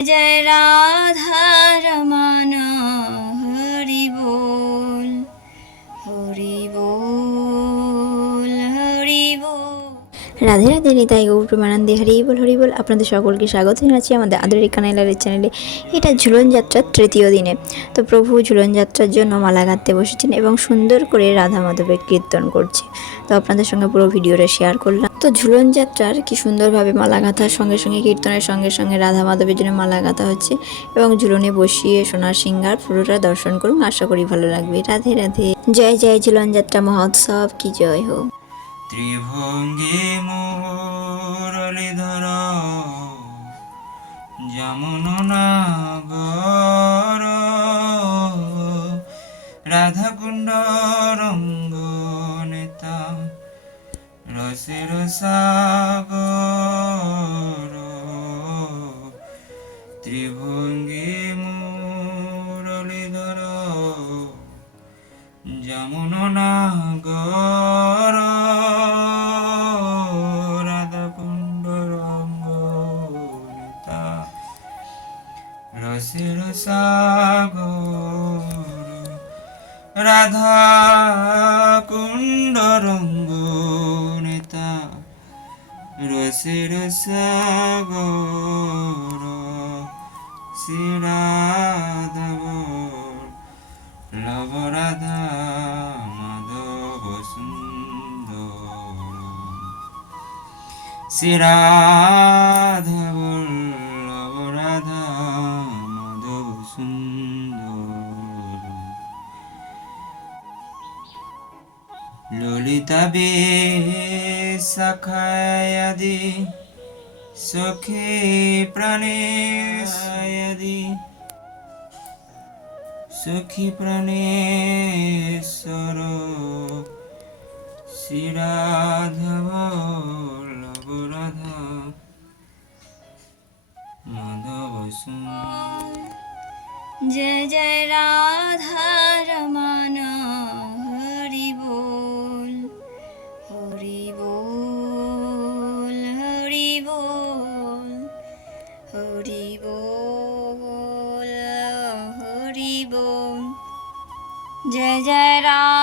जय राधा रमण हरि बोल हरि बोल हरि बोल। রাধে রাধে নিতাই গৌর প্রেমানন্দে হরি বল। আপনাদের সকলকে স্বাগত জানাচ্ছি আমাদের আদরের কানাইলালের চ্যানেলে। এটা ঝুলন যাত্রার তৃতীয় দিনে। তো প্রভু ঝুলন যাত্রার জন্য মালা গাঁথতে বসেছেন এবং সুন্দর করে রাধা মাধবের কীর্তন করছে। তো আপনাদের সঙ্গে পুরো ভিডিওটা শেয়ার করলাম। তো ঝুলন যাত্রার কি সুন্দরভাবে মালা গাঁথার সঙ্গে সঙ্গে কীর্তনের সঙ্গে সঙ্গে রাধা মাধবের জন্য মালা গাঁথা হচ্ছে এবং ঝুলনে বসিয়ে সোনার সিংহার পুরোটা দর্শন করুন, আশা করি ভালো লাগবে। রাধে রাধে। জয় জয় ঝুলন যাত্রা মহোৎসব কি জয় হোক। ত্রিভঙ্গি মুরলীধর যমুনাগর রাধাকুণ্ড রঙ্গ নেতা রসের সাগর। ত্রিভঙ্গি মুরলীধর যমুনাগর রাধাকুণ্ড রঙ্গ নেতা রসের সাগর। রাধা কুণ্ড রঙ্গ নেতা রসের সাগর। শ্রী রাধব লব রাধা মাধব সুন্দর। শ্রী রাধব লব রাধা মাধব সুন্দর। ললিতা শাখায়াদি সখী প্রাণেশায়াদি সখী প্রাণেশ্বর। শ্রী রাধব লব রাধা মাধব সুন্দর। जय जय राधा रमण हरि बोल हरि बोल हरि बोल हरि बोल हरि बोल। जय जय राधा